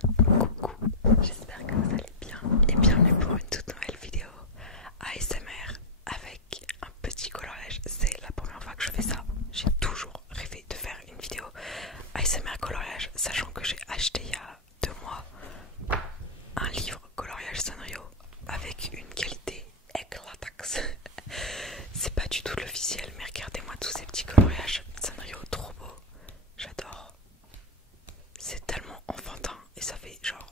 Coucou, j'espère que vous allez bien et bienvenue pour une toute nouvelle vidéo ASMR avec un petit coloriage. C'est la première fois que je fais ça. J'ai toujours rêvé de faire une vidéo ASMR coloriage, sachant que j'ai acheté il y a 2 mois un livre coloriage Sanrio avec une qualité éclataxe. C'est pas du tout l'officiel, mais regardez-moi tous ces petits coloriages Sanrio, trop beau. J'adore. C'est tellement enfantin et ça fait genre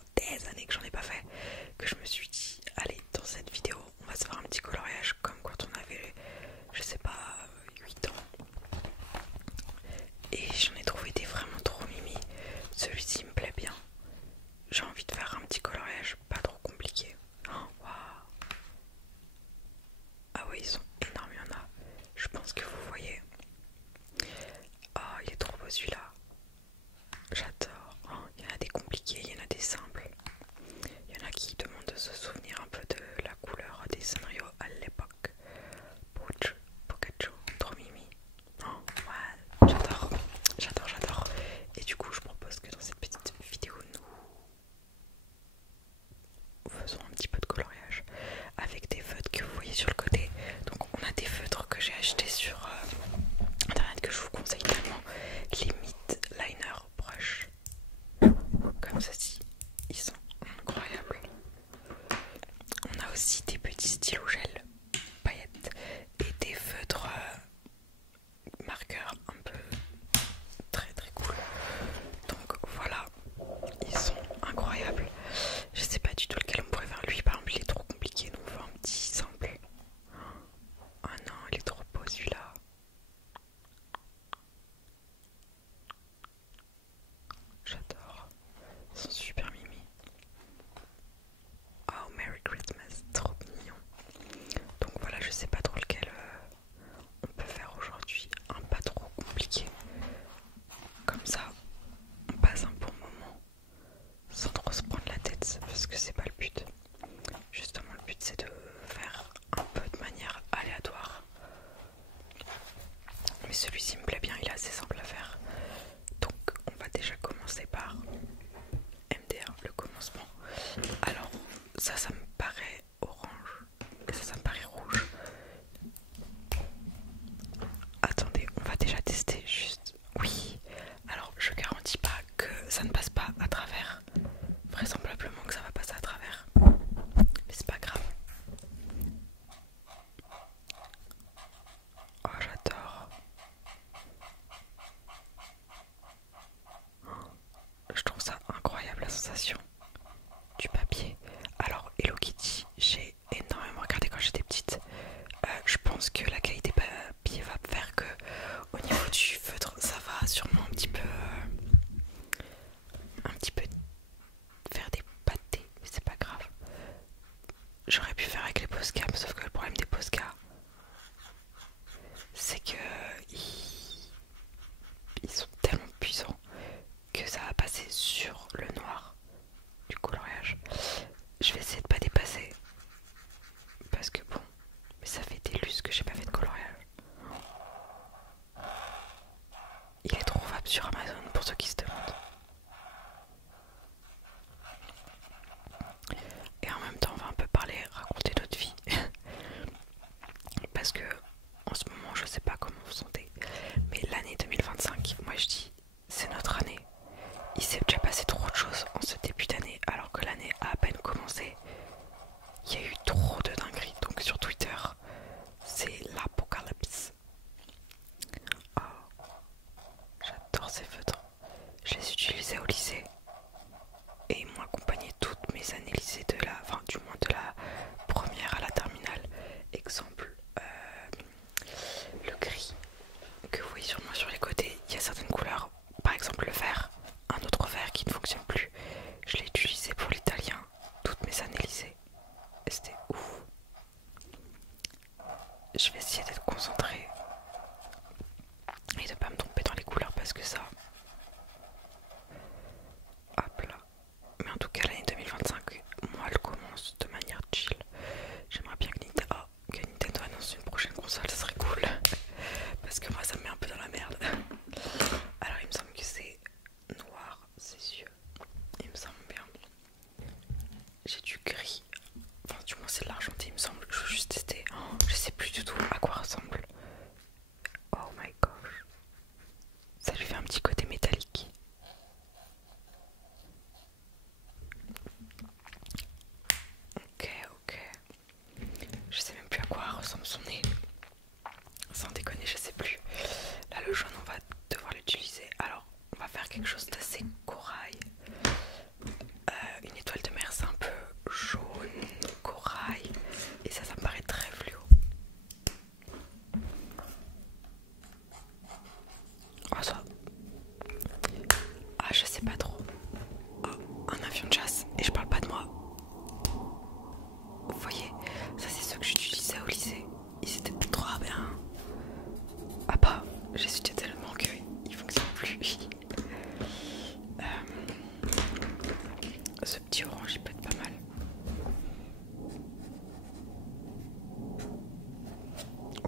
Ce petit orange il peut être pas mal.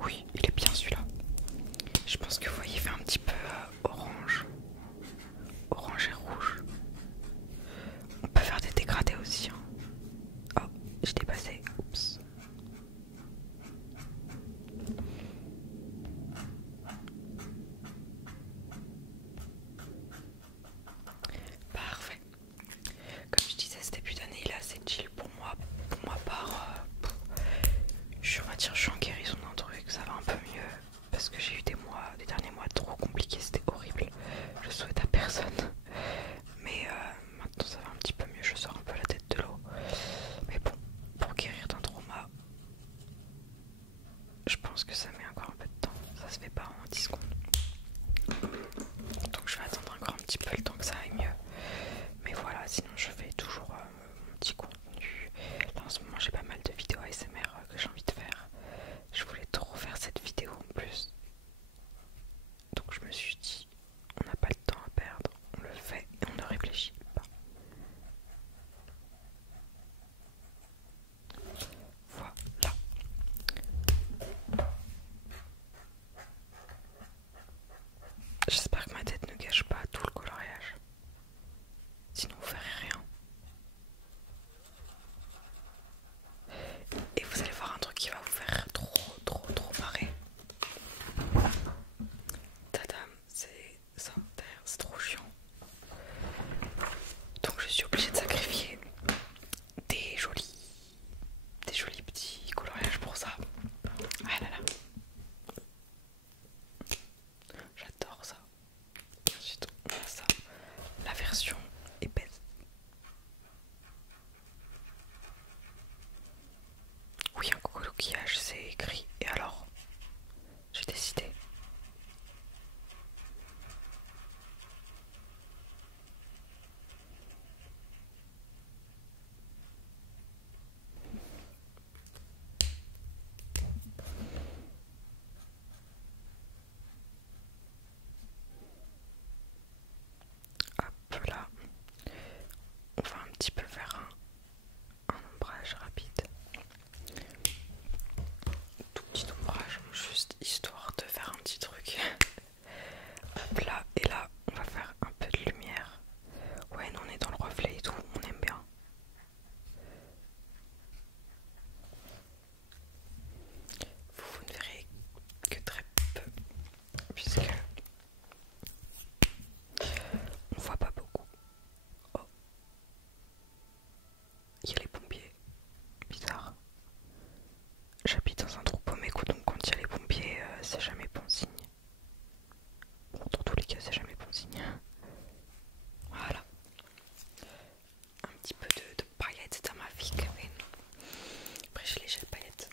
Oui, il est bien celui-là. Je pense que vous voyez, il fait un petit peu orange. Orange et rouge. On peut faire des dégradés aussi. Hein. Oh, j'ai dépassé. Oups. Parfait. Comme je disais, ce début d'année il est assez chill pour moi. Pour ma part, on va dire, je suis en guérison d'un truc, ça va un peu mieux. Parce que j'ai eu des derniers mois trop compliqués, c'était horrible. Je souhaite à personne. Mais maintenant ça va un petit peu mieux, je sors un peu la tête de l'eau. Mais bon, pour guérir d'un trauma, je pense que ça met encore un peu de temps. Ça se fait pas en 10 secondes. Donc je vais attendre encore un petit peu le temps que ça aille mieux. Mais voilà, sinon je fais toujours mon petit contenu. Là en ce moment j'ai pas mal de vidéos ASMR que j'ai envie de faire. Je voulais trop faire cette vidéo en plus. Donc je me suis dit, on n'a pas le temps à perdre, on le fait et on ne réfléchit pas. Voilà. J'espère que ma tête ne gâche pas tout le coloriage. Sinon vous verrez rien. Et vous allez voir un truc qui va vous faire trop marrer. Tadam, c'est ça derrière, c'est trop chiant. Donc je suis obligée de sacrifier des jolis petits coloriages pour ça. Ah là là. J'adore ça. Ensuite on a ça. La version épaisse. Oui, un coquillage, c'est écrit. Et alors, j'ai décidé. Hop là. On va un petit peu faire un ombrage rapide. Tout petit ombrage, juste histoire de faire un petit truc. Hop là, et là, on va faire un peu de lumière. Ouais, nous on est dans le reflet et tout, on aime bien. Vous ne verrez que très peu, puisque on voit pas beaucoup. Oh, il y a les pompiers. Bizarre. J'habite dans un trou paumé, donc quand il y a les pompiers, c'est jamais bon signe. Bon, dans tous les cas, c'est jamais bon signe. Voilà. Un petit peu de paillettes dans ma vie, quand même. Après, j'ai léger de paillettes.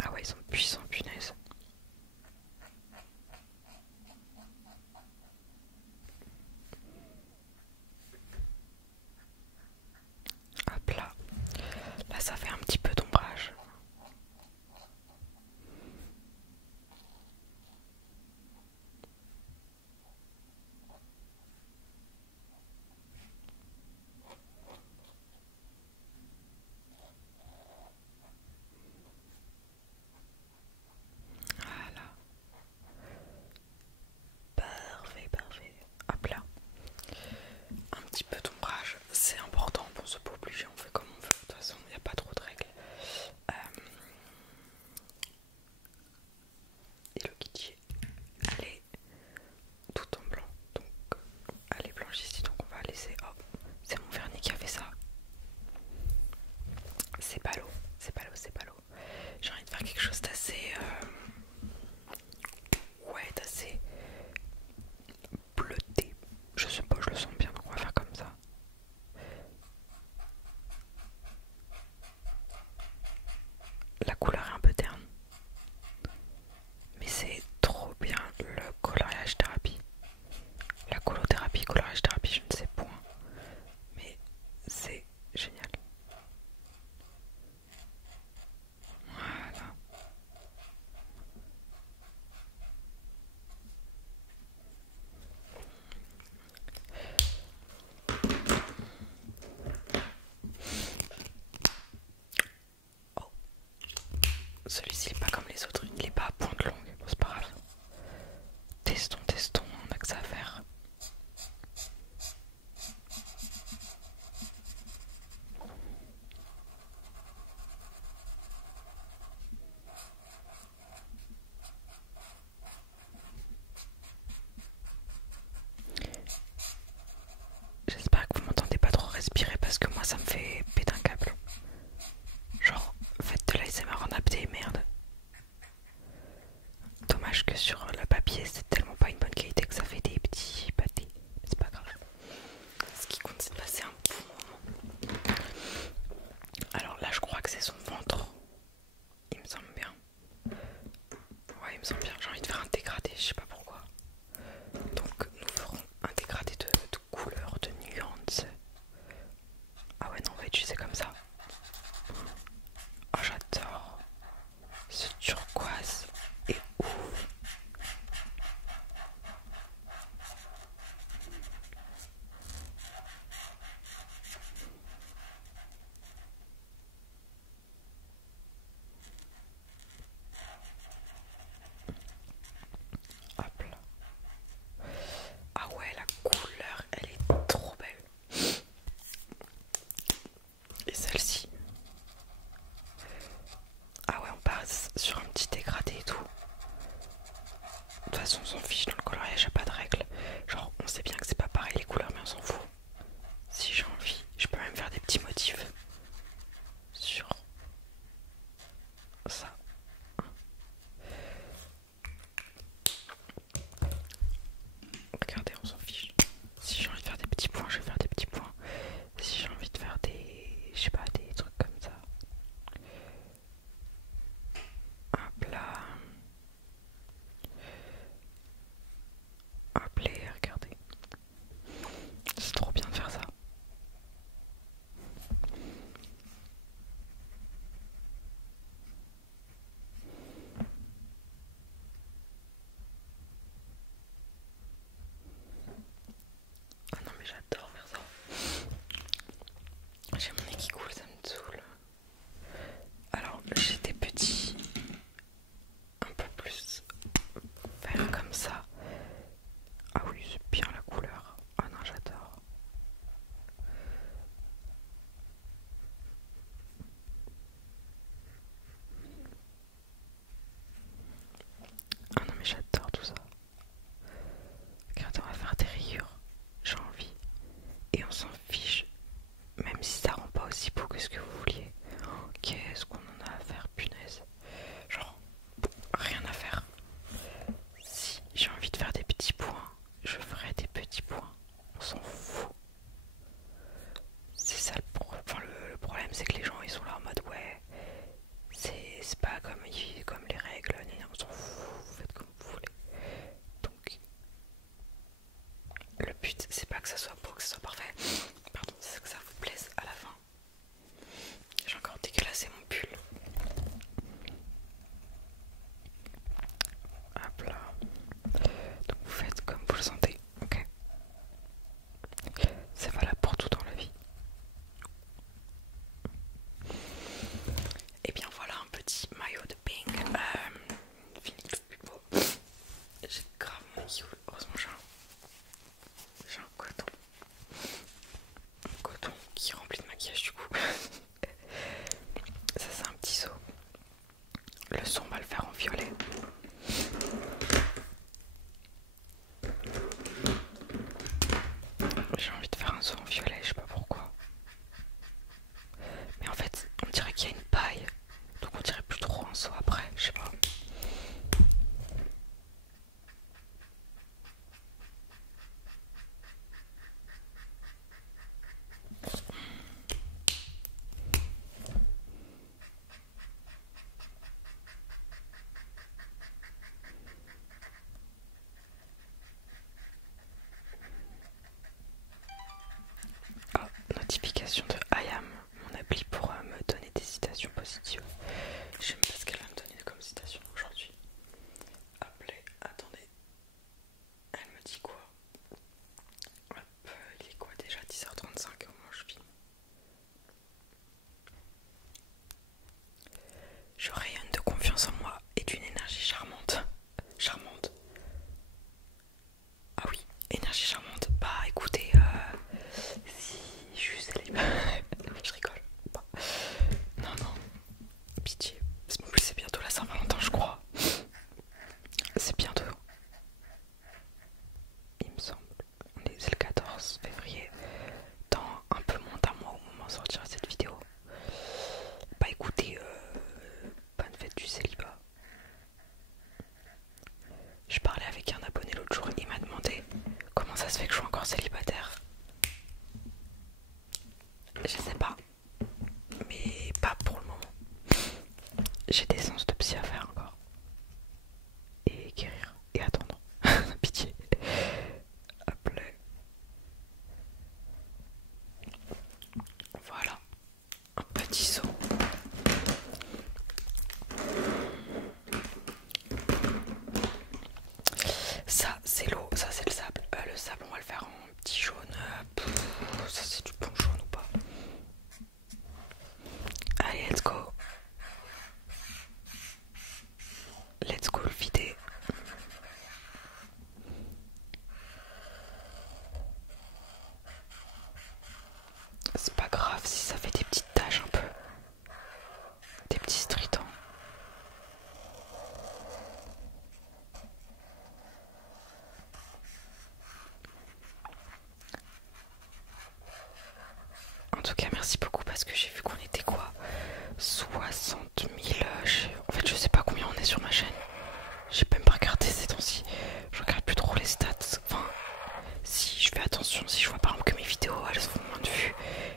Ah ouais, ils sont puissants, punaise. Hop là. Là, ça fait un petit peu d'ombrage. Voilà. Parfait, parfait. Hop là. Un petit peu d'ombrage, c'est important. Bon, c'est pas obligé, on fait comme on veut. De toute façon, il n'y a pas trop de règles. Hello Kitty, elle est tout en blanc. Donc, elle est blanche ici. Donc, on va laisser. Oh, c'est mon vernis qui a fait ça. C'est pas l'eau. C'est pas l'eau, c'est pas l'eau. J'ai envie de faire quelque chose d'assez. Ouais, d'assez bleuté. Je sais pas, je le sens bien, donc on va faire comme ça. La couleur est un peu terne, mais c'est trop bien le coloriage thérapie. La colothérapie, coloriage thérapie, je ne sais point, mais c'est génial. façon on s'en fiche, dans le coloriage y'a pas de règles. Genre on sait bien que c'est pas pareil les couleurs mais on s'en fout. Si j'ai envie, je peux même faire des petits motifs sur ça. Regardez, on s'en fiche. Si j'ai envie de faire des petits points, je vais faire des petits points. Si j'ai envie de faire des, je sais pas, des trucs comme ça. Hop là. Hop là, regardez. C'est trop bien de faire ça. Ah non mais j'adore faire ça. J'ai mon nez qui coule, ça me saoule. Alors j'étais petit, un peu plus vert comme ça. Ah oui c'est bien la couleur. Ah non j'adore. Ah non mais j'adore tout ça. Regardez, on va faire des rayures. J'ai envie. Et on s'en fiche. Même si ça rend pas aussi beau que ce que vous vouliez. Oh, qu'est-ce qu'on en a à faire, punaise. Genre, rien à faire. Si j'ai envie de faire des petits points, je ferai des petits points. On s'en fout. C'est ça le problème, c'est que les gens ils sont là en mode ouais, c'est pas comme les règles, on s'en fout, vous faites comme vous voulez. Donc, le but c'est pas que ça soit beau, que ça soit parfait. Pardon, c'est que ça vous plaise à la fin. J'ai encore déclassé mon pull. Hop là. Donc vous faites comme vous le sentez, ok? C'est valable pour tout dans la vie. Et bien voilà un petit maillot de Pink. Fini le plus beau. J'ai grave mon nez qui coule. Heureusement j'ai un coton. Un coton qui remplit de maquillage du coup. Ça c'est un petit seau. Le son on va le faire en violet. J'ai envie de faire un seau en violet, je sais pas pourquoi. Mais en fait, on dirait qu'il y a une paille. Donc on dirait plus trop un seau après, je sais pas. Ah, notification de IAM, mon appli pour me donner des citations positives. J'aime pas ce qu'elle va me donner comme citation aujourd'hui. Appelez, attendez. Elle me dit quoi? Hop, il est quoi déjà? 10h35 au moment où je filme. Je rayonne de confiance en moi et d'une énergie charmante. Charmante. Ah oui, énergie charmante. Bah écoutez, si je suis célibataire, je rigole. Bah, non, non, pitié. En plus c'est bientôt la Saint-Valentin je crois. C'est bientôt. Il me semble. C'est le 14 février. Dans un peu moins d'un mois au moment où sortira cette vidéo. Bah écoutez, bonne fête du célibat. Je parlais avec un abonné l'autre jour, il m'a demandé comment ça se fait que je suis encore célibataire. Je sais pas, mais pas pour le moment. J'ai des séances de psy à faire encore. Et guérir, et attendre. Pitié. Hop là. Voilà, un petit seau. Ça c'est l'eau, ça c'est le sable. Le sable on va le faire en petit jaune. Ça c'est du bon jaune ou pas? Allez, let's go. Let's go le vider. C'est pas grave si ça fait des petites taches un peu. 60 000. En fait, je sais pas combien on est sur ma chaîne. J'ai même pas regardé ces temps-ci. Je regarde plus trop les stats. Enfin, si je fais attention, si je vois par exemple que mes vidéos elles font moins de vues,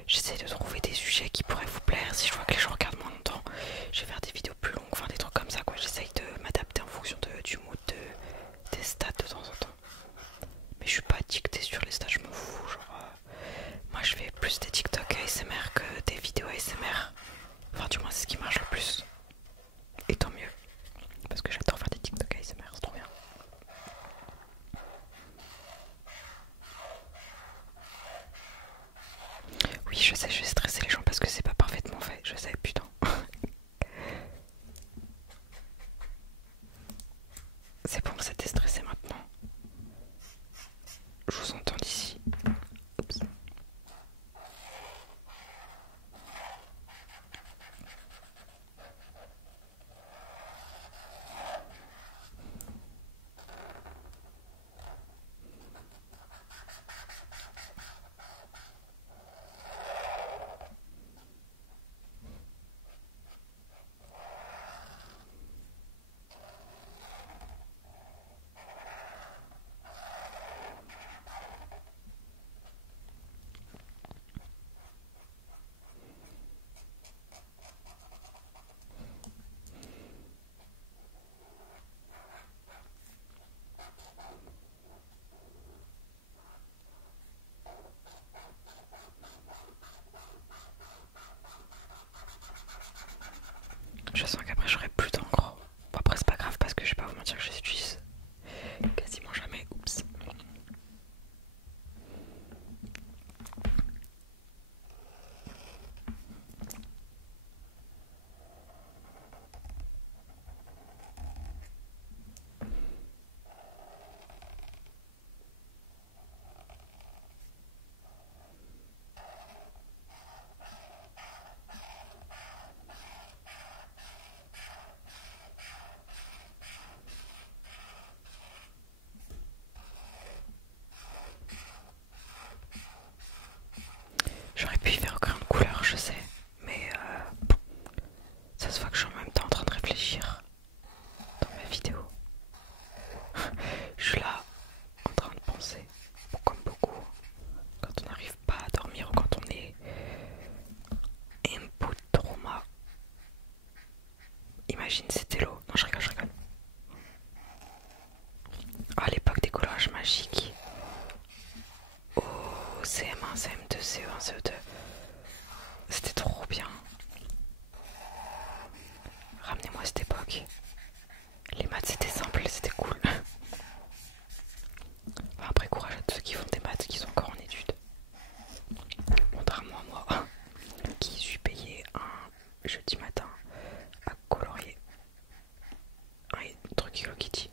j'essaie de trouver des sujets qui pourraient vous plaire. Si je vois que les gens regardent moins longtemps, je vais faire des vidéos plus longues, enfin des trucs comme ça quoi. J'essaye de m'adapter en fonction du mood, des stats de temps en temps. Mais je suis pas addictée sur les stats, je m'en fous. Genre, moi je fais plus des TikTok ASMR que des vidéos ASMR. Enfin, du moins, c'est ce qui marche le plus. Et tant mieux. Parce que j'adore faire des TikTok ASMR, c'est trop bien. Oui, je sais, je vais stresser les gens parce que c'est pas parfaitement fait. Je sais, putain. C'est bon, c'était stressé maintenant. Je vous entends d'ici. Oups. Je sens qu'après j'aurai plus d'encre. Bon, après c'est pas grave parce que je vais pas vous mentir que je les utilise quasiment jamais. Oups. J'aurais pu y faire aucun de couleur, je sais. Mais ça se voit que je suis en même temps en train de réfléchir dans ma vidéo. Je suis là en train de penser, comme beaucoup, quand on n'arrive pas à dormir ou quand on est input trauma. Imagine c'était l'eau. Non, je rigole, je rigole. À l'époque des coloriages magiques. Au CM1, CM2, CE1, CE2. C'était trop bien. Ramenez-moi à cette époque. Les maths c'était simple, c'était cool. Enfin, après, courage à tous ceux qui font des maths qui sont encore en études. Contrairement à moi, qui suis payé un jeudi matin à colorier un truc Hello Kitty.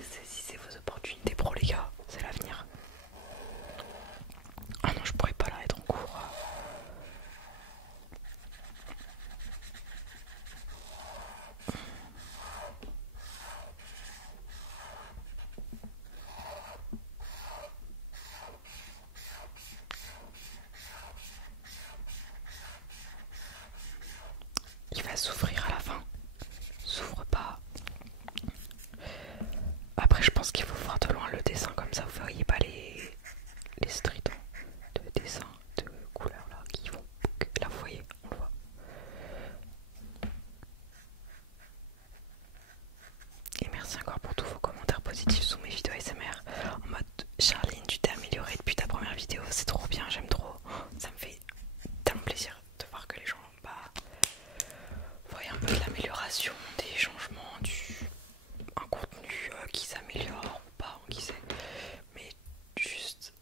Saisissez vos opportunités pro les gars, c'est l'avenir. Ah non, je pourrais pas là être en cours. Il va souffrir à la fin. S'ouvre pas. Après, je pense qu'il faut voir de loin le dessin, comme ça vous verriez pas les stridents de dessin de couleurs là qui vont. Là, vous voyez, on le voit. Et merci encore pour tous vos commentaires positifs sous mes vidéos ASMR. En mode Charline, tu t'es améliorée depuis ta première vidéo, c'est trop bien, j'aime trop. Ça me fait tellement plaisir de voir que les gens voient un peu de l'amélioration, des changements, un contenu qui s'améliore ou pas, qui sait. Mais juste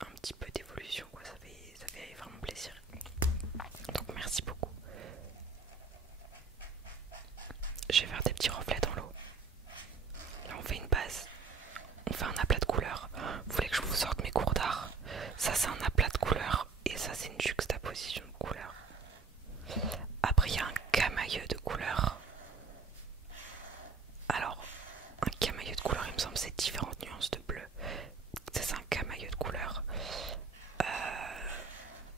un petit peu d'évolution, quoi, ça fait vraiment plaisir. Donc merci beaucoup. Je vais faire des petits reflets dans l'eau. Là on fait une base, on fait un aplat de couleurs. Vous voulez que je vous sorte mes cours d'art? Ça c'est un aplat de couleurs et ça c'est une juxtaposition de couleurs. Après il y a un camailleux de couleurs. Alors un camailleux de couleurs, il me semble c'est différentes nuances de bleu. Ça c'est un camailleux de couleurs.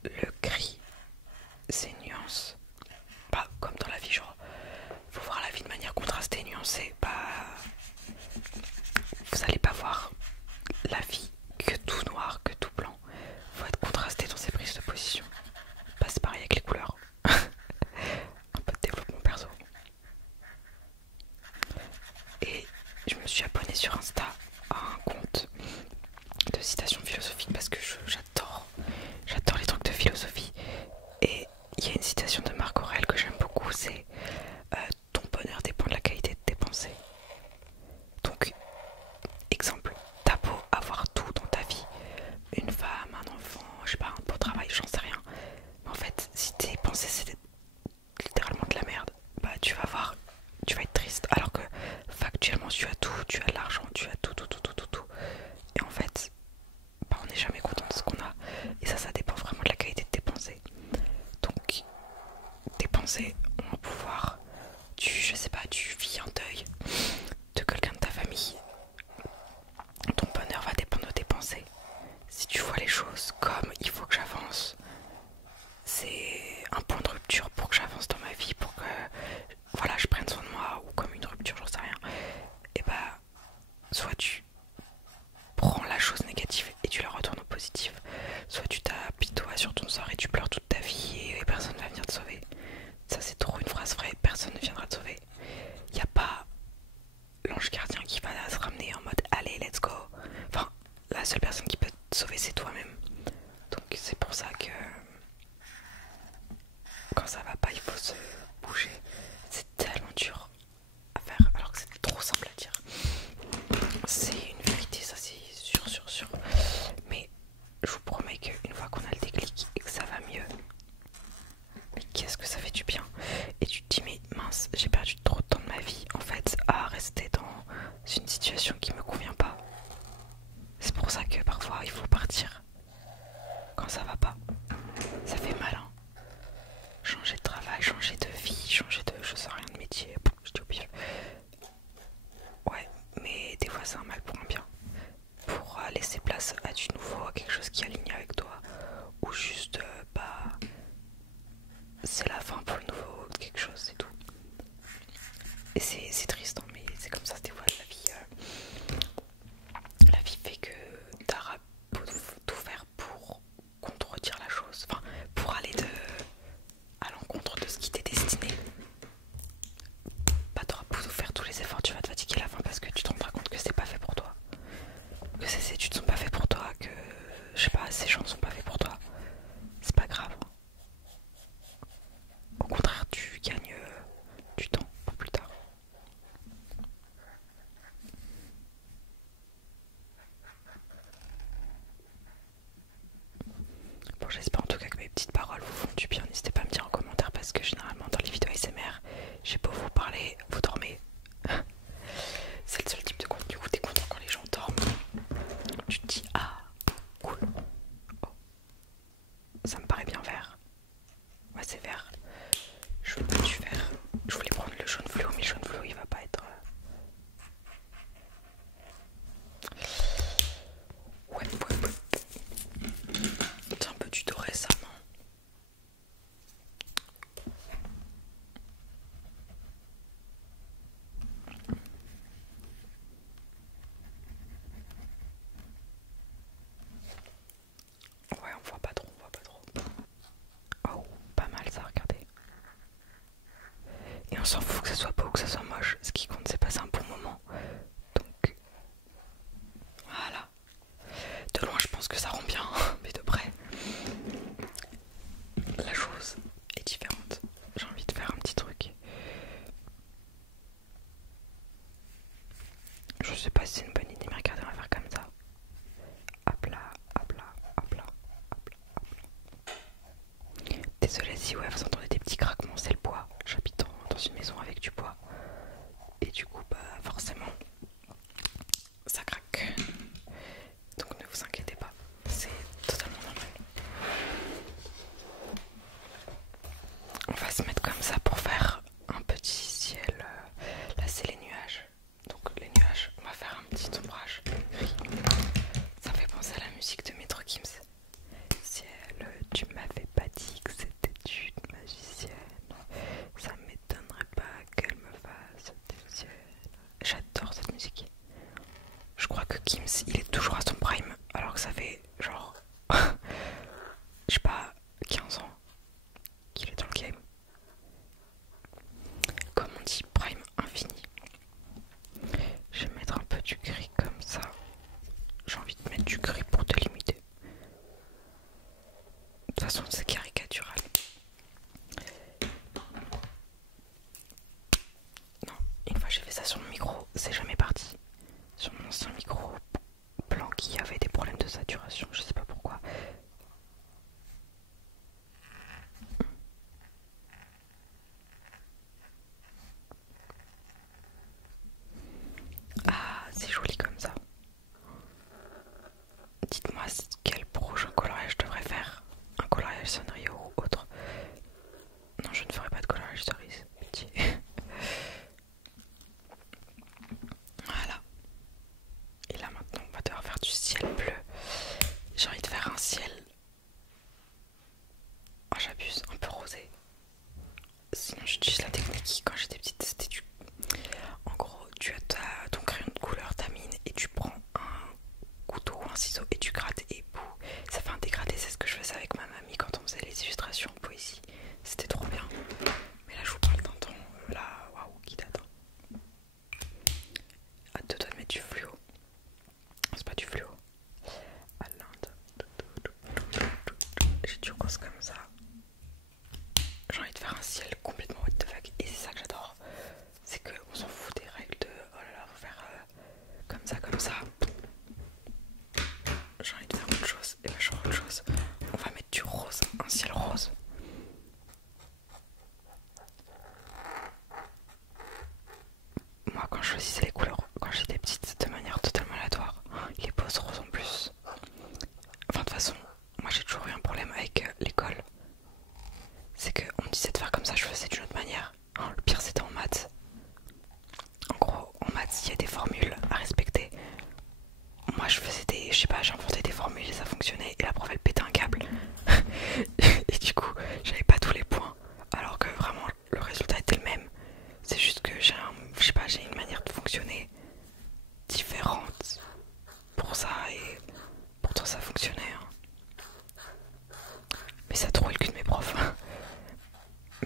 Le gris, pensées ont un pouvoir. Je sais pas, tu vis un deuil de quelqu'un de ta famille. Ton bonheur va dépendre de tes pensées. Si tu vois les choses comme il faut que j'avance, c'est un point de rupture pour que j'avance dans ma vie, pour que voilà, je prenne soin de moi, ou comme une rupture, j'en sais rien. Et bah, soit tu prends la chose négative et tu la retournes au positif, soit tu t'apitoies sur ton sort et tu pleures toute ta vie et personne ne va venir te sauver. Ça, c'est trop une phrase vraie, personne ne viendra te sauver. Il n'y a pas l'ange gardien qui va se ramener en mode allez, let's go. Enfin, la seule personne qui peut te sauver, c'est toi-même. Donc, c'est pour ça que quand ça va pas, il faut se bouger. C'est tellement dur à faire alors que c'est trop simple à dire. C'est une vérité, ça c'est sûr. Mais je vous promets qu'une fois qu'on a le déclic et que ça va mieux, qu'est-ce que ça fait du bien. Et tu te dis mais mince, j'ai perdu trop de temps de ma vie en fait à rester dans une situation qui me convient pas. C'est pour ça que parfois il faut partir quand ça va pas. Ça fait mal hein. Changer de travail, changer de vie, changer de je sais rien de métier, je dis au pif. Ouais, mais des fois c'est un mal pour un bien. Pour laisser place à du nouveau, à quelque chose qui est aligné avec toi. Ou juste bah c'est la fin pour le nouveau, quelque chose, c'est tout. Et c'est triste, hein, mais c'est comme ça, des fois la vie. La vie fait que t'auras tout faire pour contredire la chose, enfin pour aller à l'encontre de ce qui t'est destiné. Bah t'auras beau faire tous les efforts, tu vas te fatiguer à la fin parce que tu te rendras compte que c'est pas fait pour toi. Que ces études sont pas faites pour toi, que je sais pas, ces gens sont pas faits pour toi. C'est pas grave. Au contraire, tu gagnes du temps pour plus tard. Bon, j'espère en tout cas que mes petites paroles vous font du bien. N'hésitez pas à me dire en commentaire parce que généralement dans les vidéos ASMR, j'ai beau vous parler, vous dormez. C'est le seul type de contenu où t'es content quand les gens dorment. Tu te dis ah cool. Oh, ça me paraît bien vert. Ouais c'est vert. Je veux pas du vert. Je voulais prendre le jaune fluo mais le jaune fluo il va pas être... Ouais. C'est un peu du doré ça non? Ouais on voit pas trop. Oh pas mal ça, regardez. Et on s'en fout que ça soit beau ou que ça soit moche. Ce qui compte c'est passer un bon moment. Donc voilà. De loin je pense que ça rend bien, mais de près la chose est différente. J'ai envie de faire un petit truc. Je sais pas si c'est une bonne idée mais regardez on va faire comme ça. Hop là. Désolée si ouais vous entendez des petits craquements, c'est le bois. J'habite dans une maison avec du bois. Et du coup bah forcément ça craque. Donc ne vous inquiétez pas, c'est totalement normal. On va se mettre comme ça pour faire un petit ciel. Là c'est les nuages. Donc les nuages, on va faire un petit ombrage gris. Ça me fait penser à la musique de Maître Gims. Ciel, tu m'avais pas dit que c'était une magicienne. Ça m'étonnerait pas qu'elle me fasse des ciels. J'adore cette musique. Je crois que Gims il est toujours à son prime alors que ça fait genre je sais pas 15 ans qu'il est dans le game. Comme on dit prime infini. Je vais mettre un peu du gris comme ça. J'ai envie de mettre du gris pour délimiter. De toute façon c'est caricatural. Non, une fois j'ai fait ça sur mon micro, c'est jamais parti. Sur mon ancien micro blanc qui avait des problèmes de saturation, je sais pas pourquoi. Ah, c'est joli comme ça. Dites-moi quel prochain coloriage je devrais faire. Un coloriage Sanrio ou autre. Non, je ne ferai pas de coloriage j'ai envie de faire un ciel complètement what the fuck. Et c'est ça que j'adore. C'est qu'on s'en fout des règles de oh là là, faut faire comme ça, comme ça. J'ai envie de faire autre chose. Et là, je ferai autre chose. On va mettre du rose, un ciel rose. Moi, quand je choisissais les couleurs, quand j'étais petite, de manière totalement aléatoire, les poses roses en plus. Enfin, de toute façon, moi j'ai toujours eu un problème avec l'école. C'est qu'on me disait de faire comme ça, je faisais d'une autre manière. Le pire, c'était en maths. En gros, en maths, il y a des formules à respecter. Moi, je faisais des. Je sais pas, j'inventais des formules et ça fonctionnait. Et la prof, elle pétait un câble. Et du coup, j'avais pas tous les points. Alors que vraiment, le résultat était le même. C'est juste que je sais pas, j'ai une manière de fonctionner différente pour ça et pourtant ça fonctionnait. Hein. Mais ça trouve le cul de mes profs.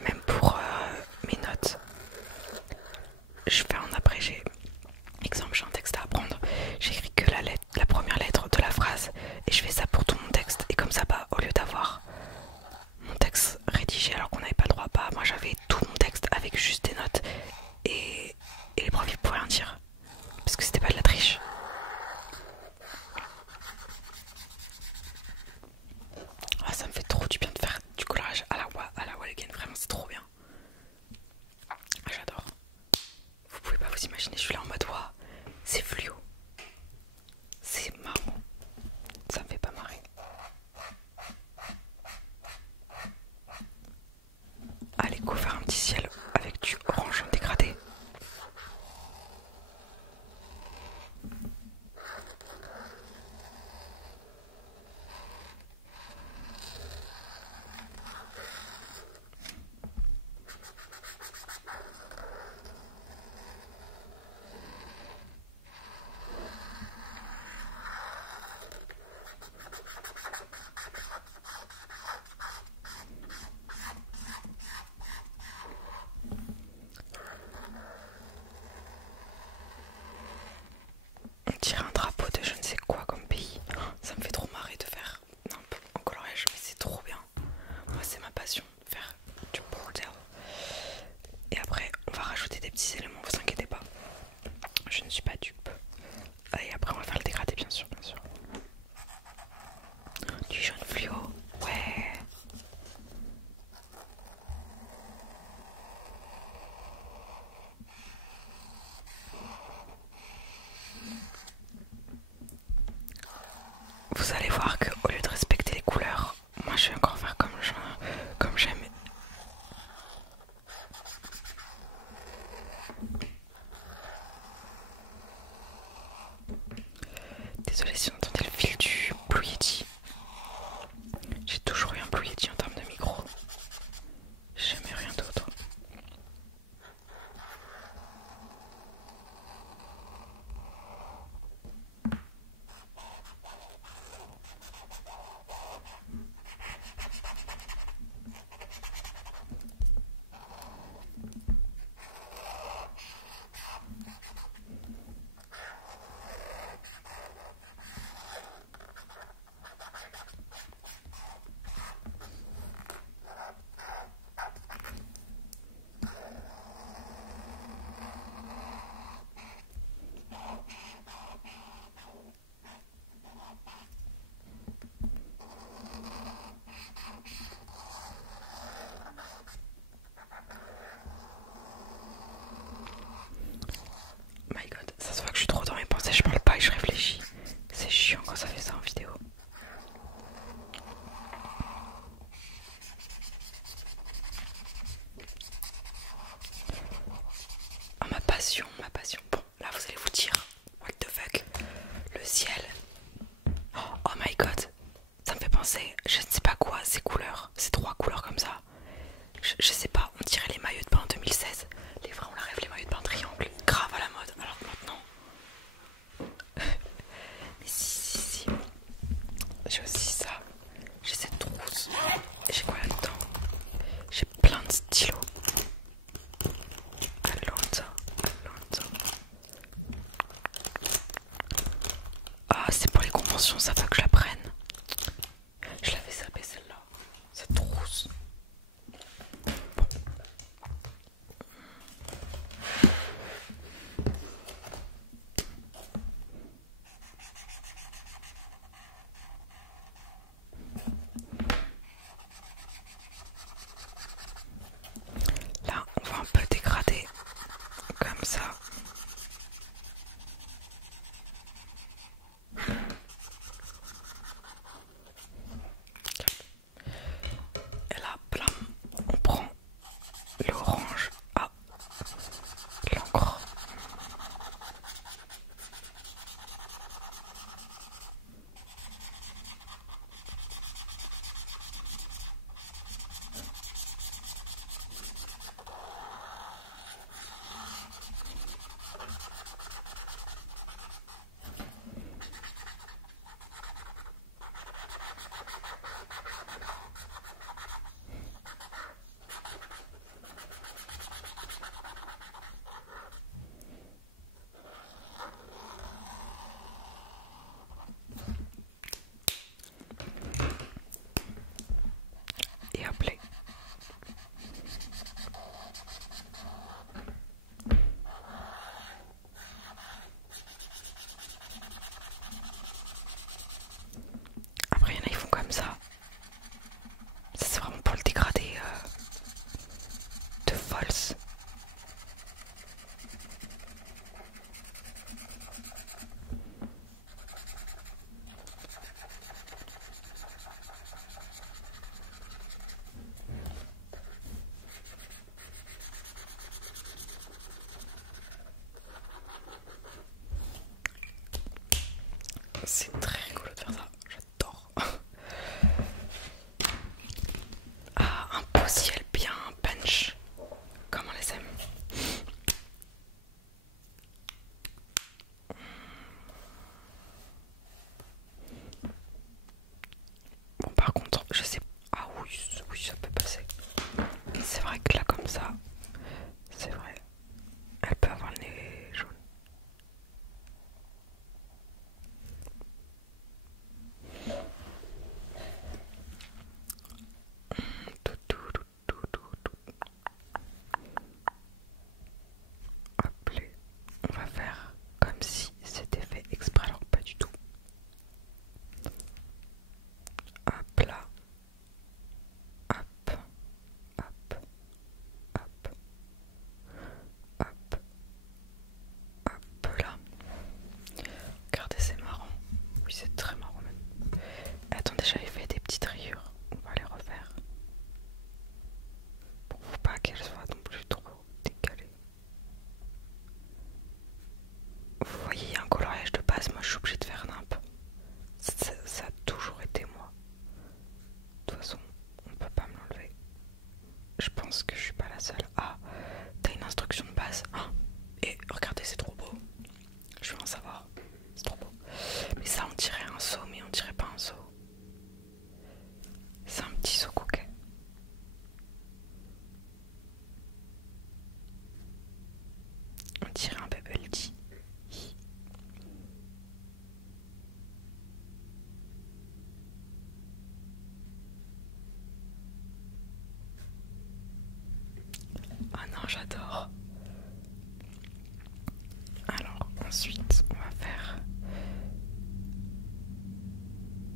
Même pour mes notes. Je fais en abrégé. Exemple, j'ai un texte à apprendre. J'écris que la première lettre de la phrase et je fais ça pour tout mon texte. Et comme ça, bah, au lieu d'avoir mon texte rédigé alors qu'on n'avait pas le droit, bah, moi j'avais tout mon texte avec juste des notes et les profs ils pouvaient rien dire parce que c'était pas de la triche. Ah, ça me fait trop du bien de faire du coloriage à la wall again, vraiment c'est trop bien. Ah, j'adore. Vous pouvez pas vous imaginer, je suis là en mode ouah, c'est fluo. C'est marrant. Ça me fait pas marrer. Allez, go faire un petit ciel avec du orange en dégradé. On dirait un drapeau de je ne sais quoi comme pays. Ça me fait trop marrer de faire un peu en coloriage, mais c'est trop bien. Moi, c'est ma passion, faire du bordel. Et après, on va rajouter des petits éléments, vous inquiétez pas. Je ne suis pas dupe. Et après, on va faire le dégradé, bien sûr, bien sûr. Du jaune fluo, ouais. Vous allez voir que au lieu de respecter les couleurs, moi je vais encore faire comme j'aime. Désolée si vous entendez le fil du Blue Yeti. J'ai toujours eu un Blue Yeti en termes de micro. Jamais rien d'autre. My god, ça se voit que je suis trop dans mes pensées, je parle pas et je réfléchis. C'est chiant quand ça fait ça en vidéo. Ah, ma passion, ma passion. Bon, là vous allez vous dire, what the fuck, le ciel. Oh my god, ça me fait penser, je ne sais pas quoi, ces couleurs, ces trois couleurs comme ça. Je sais pas, on dirait les maillots de bain en 2016. Les vrais, on la rêve, les maillots de bain triangle, grave à la mode. Alors que maintenant. Mais si. J'ai aussi ça. J'ai cette trousse. Et j'ai quoi là-dedans? J'ai plein de stylos. Alonso. Ah, c'est pour les conventions, ça va que je la prenne. Je l'avais zappé celle-là. Cette trousse. C'est très rigolo de faire ça, j'adore. Ah, un beau ciel bien punch, comme on les aime. Bon, par contre, je sais. Ah oui, oui, ça peut passer. C'est vrai que là, comme ça, c'est vrai. Elle peut avoir le nez jaune. Hop, on va faire comme si c'était fait exprès, alors pas du tout. Hop là. Hop, hop, hop, hop, hop là. Regardez, c'est marrant. Oui, c'est très marrant même. Attendez, j'avais fait des petites rayures. On va les refaire. Bon, faut pas qu'elles soient non plus trop décalées. Vous voyez, il y a un coloriage de base. Moi, je suis obligée de faire nimp. Ça a toujours été moi. De toute façon, on peut pas me l'enlever. Je pense que je suis pas la seule. Ah, t'as une instruction de base. Ah, et regardez, c'est trop beau. Je veux en savoir. C'est trop beau. Mais ça, on dirait un seau, mais on dirait pas un seau. C'est un petit seau coquet. On dirait un bubble tea. Ah non, j'adore. Alors, ensuite, on va faire...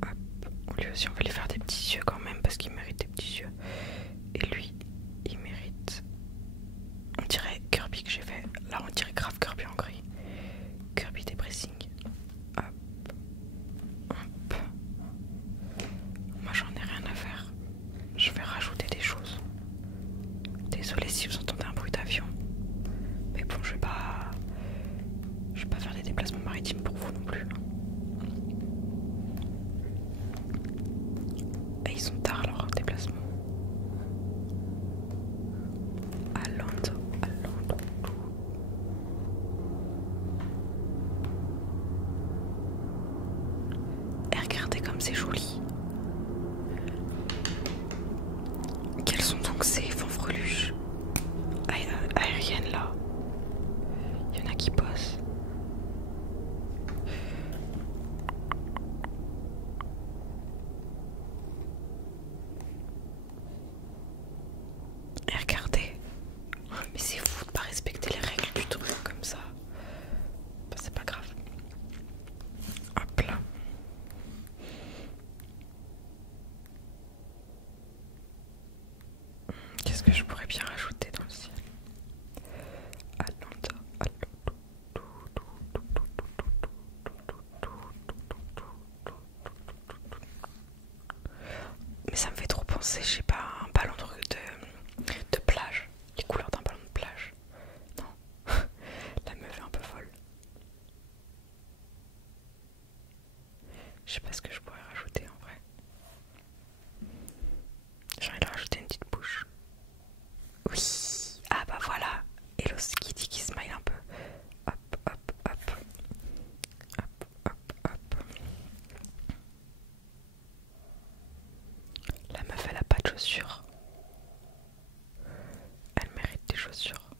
Hop, lui aussi, on va lui faire des petits yeux quand même, parce qu'il mérite des petits yeux. Et lui, il mérite... On dirait Kirby que j'ai fait. Là, on dirait grave Kirby en gris. Kirby des pressing. Hop, hop. Moi, j'en ai rien à faire. Je vais rajouter des choses. Désolée si vous entendez un bruit d'avion. Mais bon, je vais pas faire des déplacements maritimes pour vous non plus. Et ils sont tard leurs déplacements. Alonso. Et regardez comme c'est joli. Quelles sont donc ces fanfreluches aériennes là? Il y en a qui posent. Et regardez. Mais c'est fou de pas respecter les règles du truc comme ça. Bah, c'est pas grave. Hop là. Qu'est-ce que je pourrais bien rajouter dans le ciel? Mais ça me fait trop penser, je sais pas, un ballon de plage. Les couleurs d'un ballon de plage. Non, la meuf est un peu folle. Je sais pas ce que je pourrais rajouter en vrai. J'ai envie de rajouter une petite bouche. Oui, ah bah voilà. Hello Kitty qui smile un peu. Hop, hop, hop. Hop, hop, hop. La meuf elle a pas de chaussures. Elle mérite des chaussures.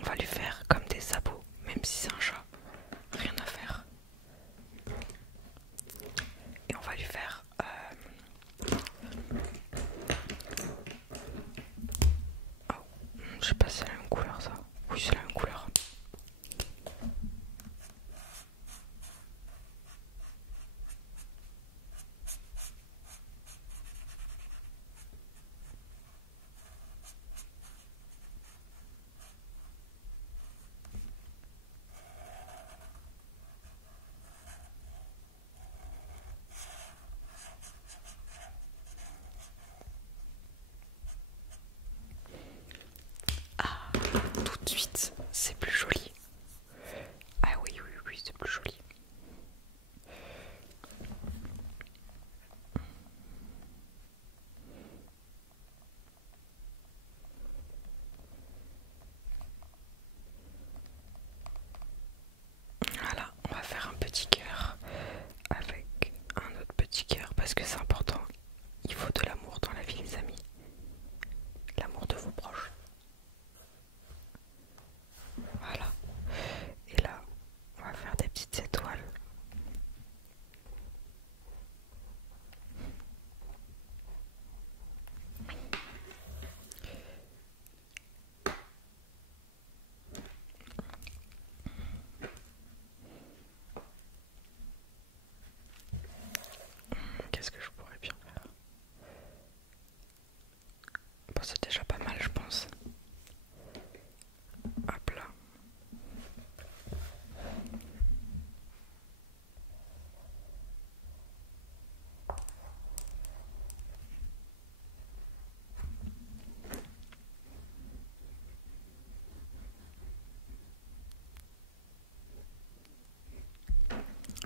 On va lui faire comme des sabots, même si c'est un chat. Rien à faire. Et on va lui faire... Oh, je sais pas si c'est la même couleur ça. Oui, c'est la même couleur. Tout de suite, c'est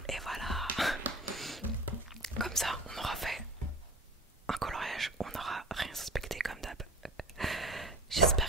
Et voilà. Comme ça, on aura fait un coloriage, on n'aura rien suspecté comme d'hab. J'espère